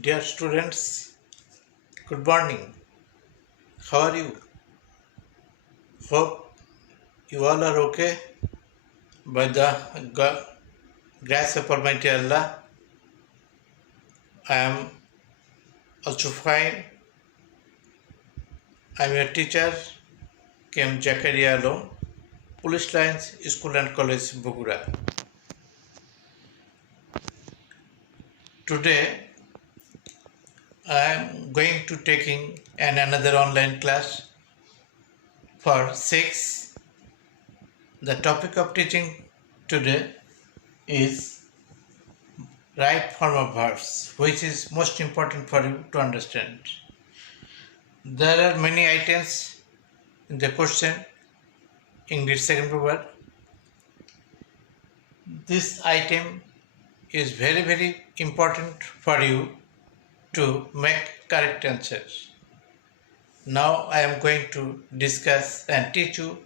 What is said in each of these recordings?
Dear students, good morning. How are you? Hope you all are okay. By the grace of Almighty Allah, I am also fine. I am your teacher, Came ZAKARIA ALOM, Police Lines School and College, BOGURA. Today, I am going to taking another online class for 6. The topic of teaching today is right form of verbs, which is most important for you to understand. There are many items in the question, English second paper. This item is very important for you to make correct answers. Now I am going to discuss and teach you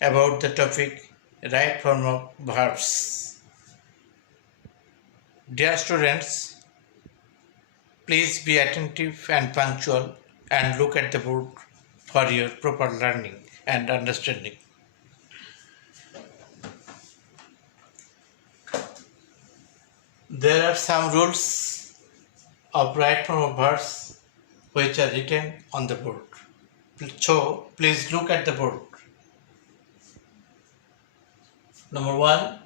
about the topic right form of verbs. Dear students, please be attentive and punctual and look at the board for your proper learning and understanding. There are some rules of right form of verbs which are written on the board. So please look at the board. Number 1,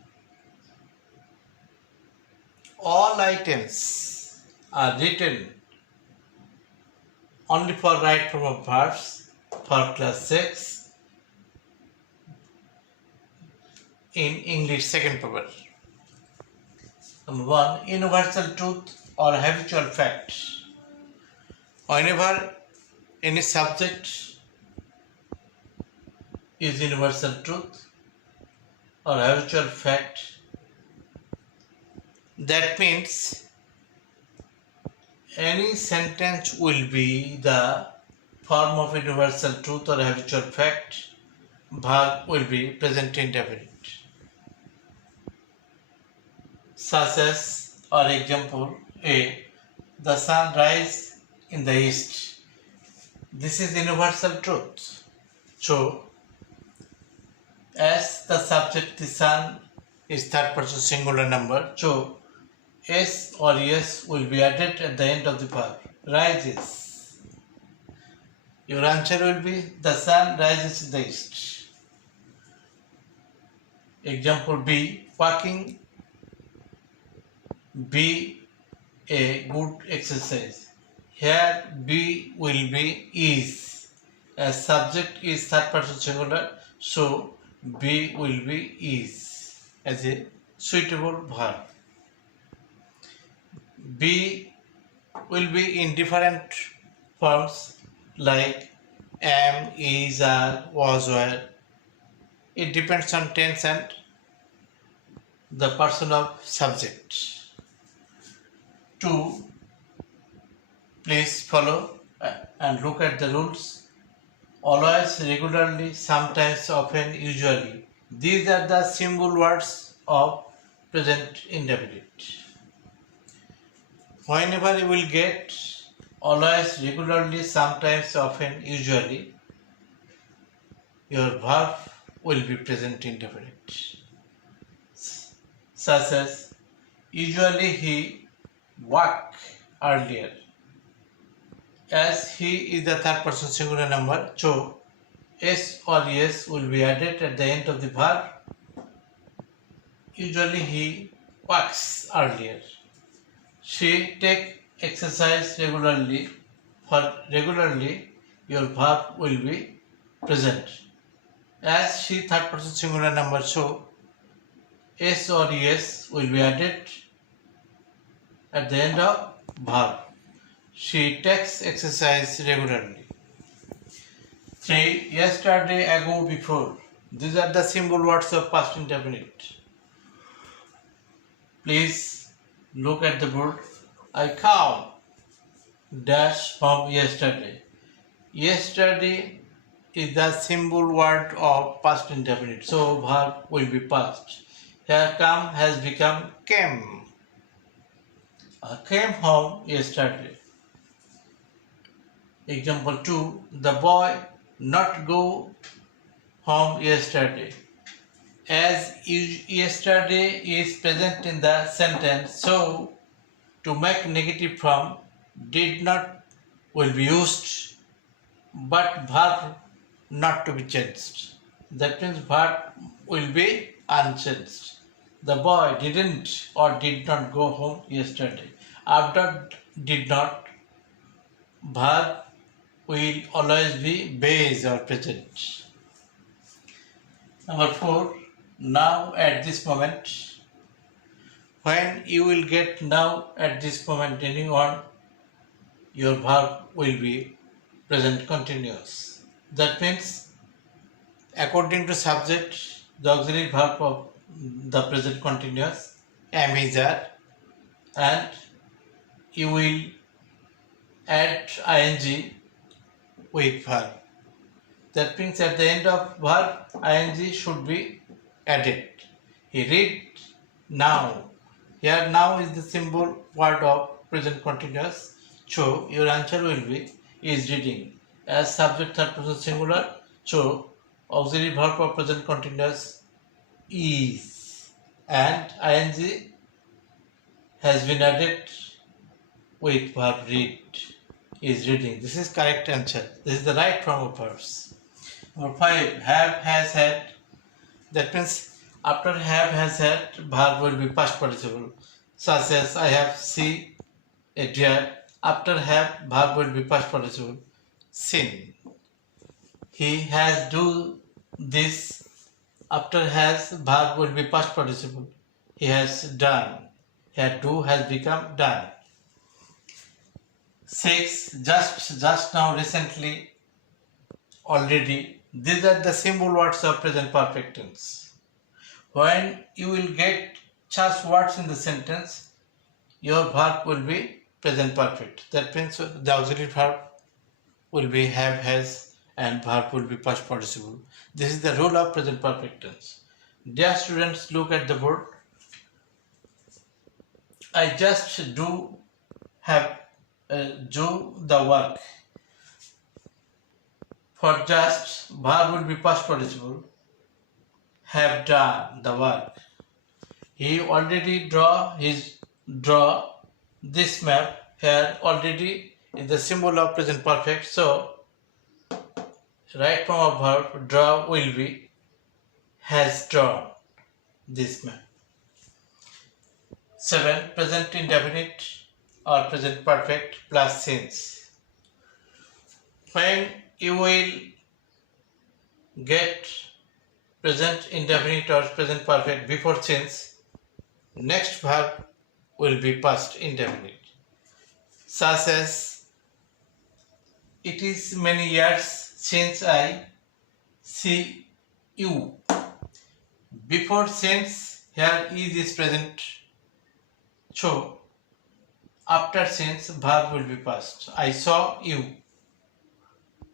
all items are written only for right form of verbs for class 6 in English second paper. Number 1, universal truth or habitual fact. Whenever any subject is universal truth or habitual fact, that means any sentence will be the form of universal truth or habitual fact. Verb will be present indefinite. Such as, or example A, the sun rises in the east. This is universal truth. So, as the subject, the sun, is third person singular number, so S or S will be added at the end of the verb. Rises. Your answer will be the sun rises in the east. Example B, walking be a good exercise. Here B will be is. As subject is third person singular, so B will be is as a suitable verb. B will be in different forms like am, is, are, was, were. It depends on tense and the person of subject. 2. Please follow and look at the rules. Always, regularly, sometimes, often, usually. These are the symbol words of present indefinite. Whenever you will get always, regularly, sometimes, often, usually, your verb will be present indefinite. Such as, usually he walk earlier. As he is the third person singular number, so S or S will be added at the end of the verb. Usually he walks earlier. She take exercise regularly. For regularly, your verb will be present. As she third person singular number, so S or S will be added at the end of verb. She takes exercise regularly. 3. Yesterday, ago, before. These are the symbol words of past indefinite. Please look at the board. I come dash from yesterday. Yesterday is the symbol word of past indefinite. So verb will be past. Here come has become came. I came home yesterday. Example 2. The boy not go home yesterday. As yesterday is present in the sentence, so to make negative form, did not will be used, but verb not to be changed. That means verb will be unchanged. The boy didn't or did not go home yesterday. After did not, verb will always be base or present. Number 4. Now at this moment. When you will get now at this moment anyone, your verb will be present continuous. That means according to subject, the auxiliary verb of the present continuous am is are, and you will add ing with verb. That means at the end of verb, ing should be added. He read now. Here now is the symbol word of present continuous. So your answer will be is reading. As subject third person singular, so auxiliary verb of present continuous is, and ing has been added with verb read. Is reading. This is correct answer. This is the right form of verbs. Number 5. Have, has, had. That means after have, has, had, verb will be past participle. Such as I have seen a deer. After have, verb will be past participle. Seen. He has do this. After has, verb will be past participle. He has done. Here do has become done. 6. Just now, recently, already. These are the symbol words of present perfect tense. When you will get such words in the sentence, your verb will be present perfect. That means the auxiliary verb will be have, has, and verb will be past participle. This is the rule of present perfect tense. Dear students, look at the board. I just do the work. For just, verb will be past participle. Have done the work. He already draw this map. Here already is the symbol of present perfect. So right form of verb draw will be has drawn this map. 7. Present indefinite or present perfect plus since. When you will get present indefinite or present perfect before since, next verb will be past indefinite. Such as, it is many years since I see you. Before since, here is present. So after since, verb will be past. I saw you.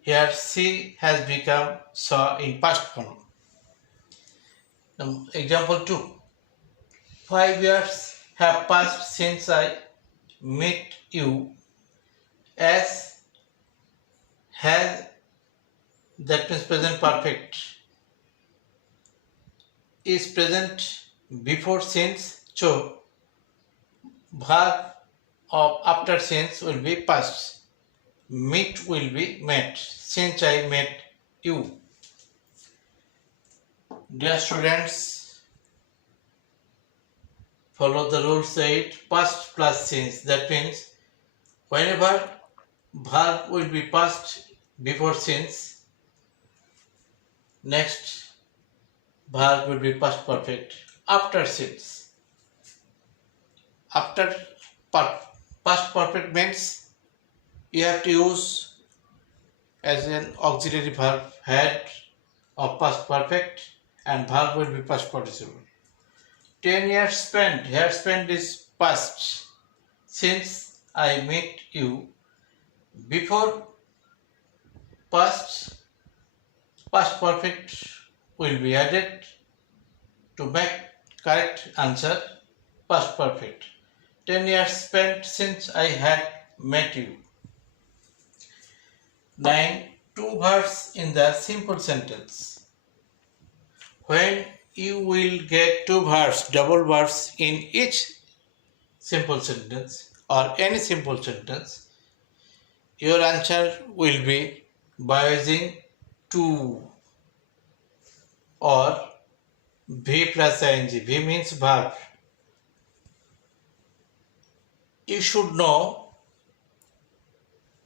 Here see has become saw in past form. Example 2. 5 years have passed since I met you. As has, that means present perfect, is present before since, so verb of after since will be past. Meet will be met. Since I met you. Dear students, follow the rule said past plus since. That means whenever verb will be past before since, next verb will be past perfect after since. After past perfect means you have to use as an auxiliary verb had of past perfect, and verb will be past participle. 10 years spent. Here spent is past. Since I met you. Before past perfect will be added to make correct answer past perfect. 10 years spent since I had met you. 9. Two verbs in the simple sentence. When you will get two verbs, double verbs in each simple sentence or any simple sentence, your answer will be by using to or V plus ing. V means verb. You should know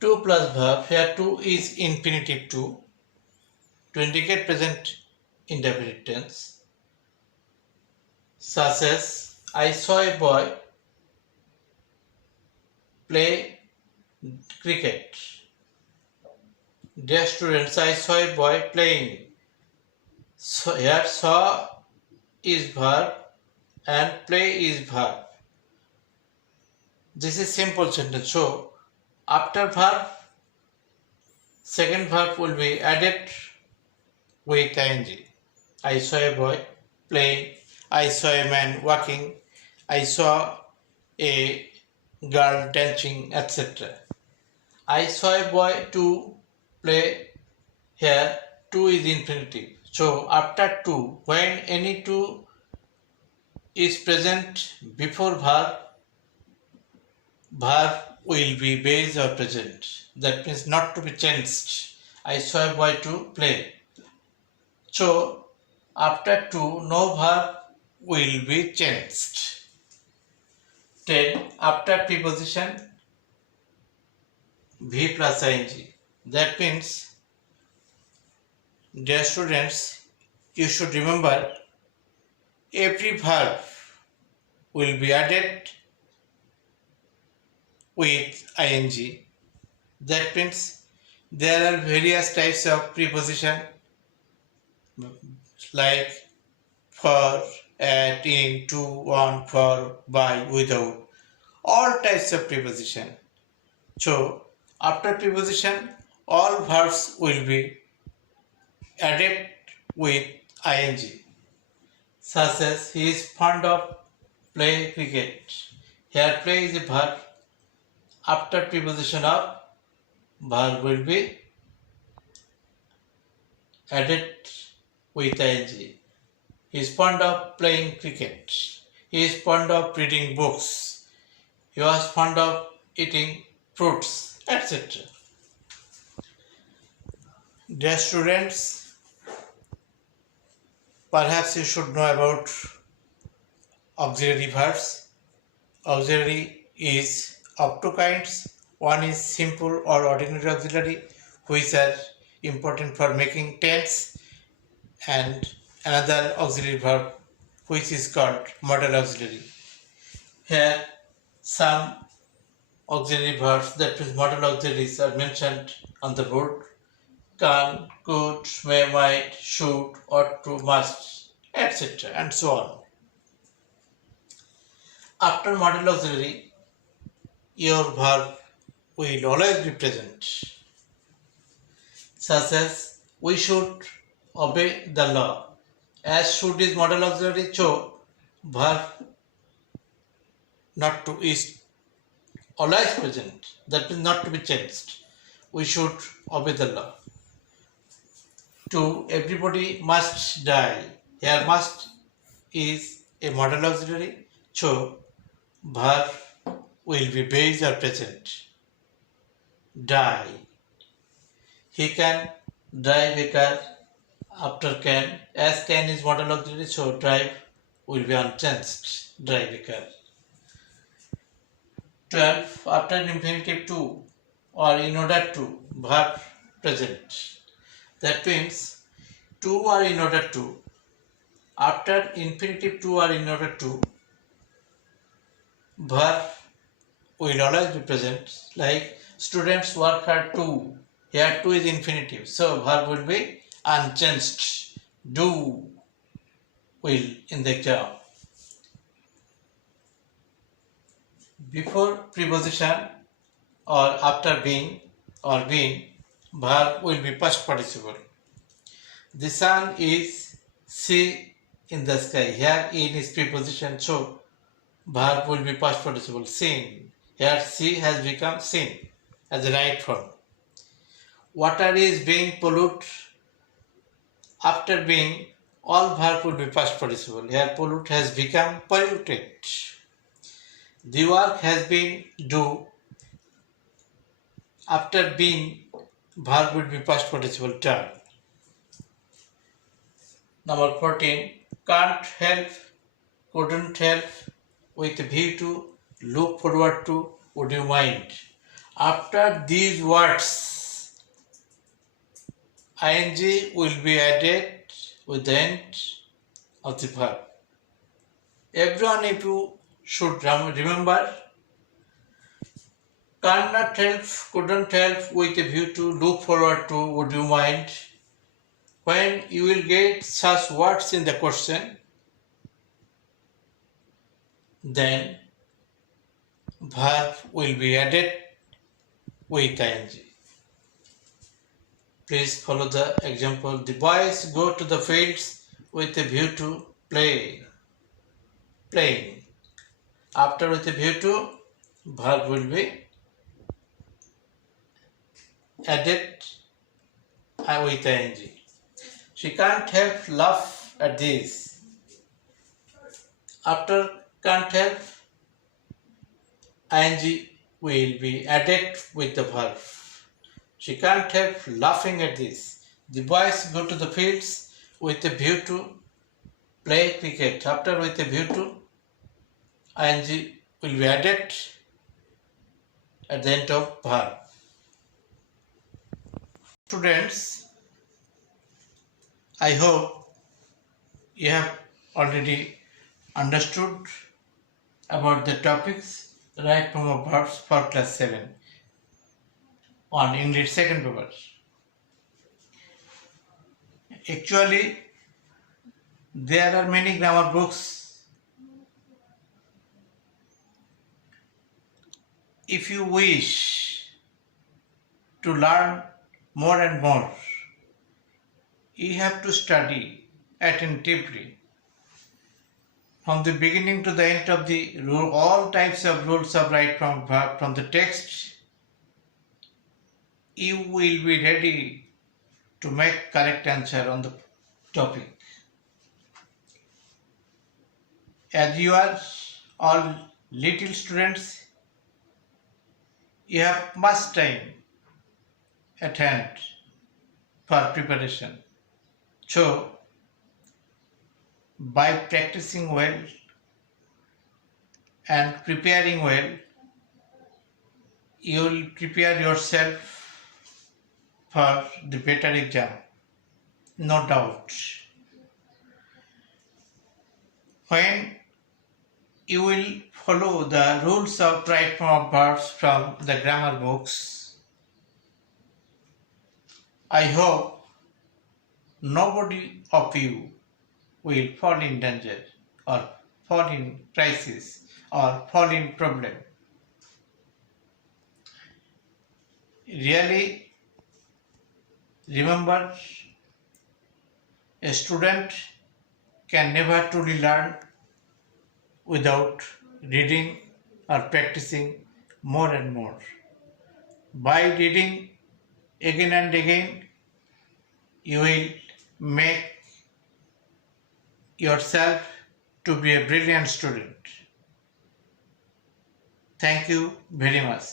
2 plus verb. Here 2 is infinitive 2 to indicate present indefinite tense, such as I saw a boy play cricket. Dear students, I saw a boy playing. So here saw is verb and play is verb. This is simple sentence. So after verb, second verb will be added with ing. I saw a boy playing. I saw a man walking. I saw a girl dancing, etc. I saw a boy to play. Here 2 is infinitive. So after 2, when any 2 is present before verb, verb will be base or present. That means not to be changed. I saw a boy to play. So after 2, no verb will be changed. 10. After preposition V plus ing. That means, dear students, you should remember every verb will be added with ing. That means there are various types of preposition like for, at, in, to, on, for, by, without. All types of preposition. So after preposition, all verbs will be added with ing, such as he is fond of play cricket. Here play is a verb. After preposition of, verb will be added with ing. He is fond of playing cricket. He is fond of reading books. He was fond of eating fruits, etc. Dear students, perhaps you should know about auxiliary verbs. Auxiliary is of two kinds. One is simple or ordinary auxiliary, which are important for making tense, and another auxiliary verb which is called modal auxiliary. Here some auxiliary verbs, that means modal auxiliaries, are mentioned on the board. Can, could, may, might, should, ought to, must, etc. and so on. After modal auxiliary, your verb will always be present, such as we should obey the law. As should is modal auxiliary, so verb not to is always present. That means not to be changed. We should obey the law. 2. Everybody must die. Here must is a modal auxiliary, so verb will be base or present. Die. He can drive a car. After can, as can is modal auxiliary, so drive will be unchanged. Drive a car. 12. After infinitive to or in order to, verb present. That means to or in order to. After infinitive to or in order to, verb will always be present. Like students work hard to. Here to is infinitive, so verb will be unchanged. Do will in the exam. Before preposition or after being or being, verb will be past participle. The sun is see in the sky. Here in is preposition, so verb will be past participle seen. Here she has become seen as the right form. Water is being polluted. After being, all verb will be past participle. Here pollute has become polluted. The work has been do. After being, verb will be past participle done. Number 14. Can't help, couldn't help, with a view to, look forward to, would you mind. After these words, ing will be added with the end of the verb. Everyone, if you should remember, cannot help, couldn't help, with a view to, look forward to, would you mind. When you will get such words in the question, then verb will be added with ing. Please follow the example. The boys go to the fields with a view to playing. After with a view to, verb will be added with ing. She can't help laugh at this. After can't help, ing will be added with the verb. She can't help laughing at this. The boys go to the fields with a view to play cricket. After with a view to, ing will be added at the end of verb. Students, I hope you have already understood about the topics right form of verbs for class 7 on English second paper. Actually, there are many grammar books. If you wish to learn more and more, you have to study attentively from the beginning to the end of the rule, all types of rules of right from verb from the text. You will be ready to make correct answer on the topic. As you are all little students, you have much time at hand for preparation. So, by practicing well and preparing well, you will prepare yourself for the better exam, no doubt. When you will follow the rules of right form of verbs from the grammar books, I hope nobody of you will fall in danger or fall in crisis or fall in problem. Really, remember, a student can never truly learn without reading or practicing more and more. By reading again and again, you will make yourself to be a brilliant student. Thank you very much.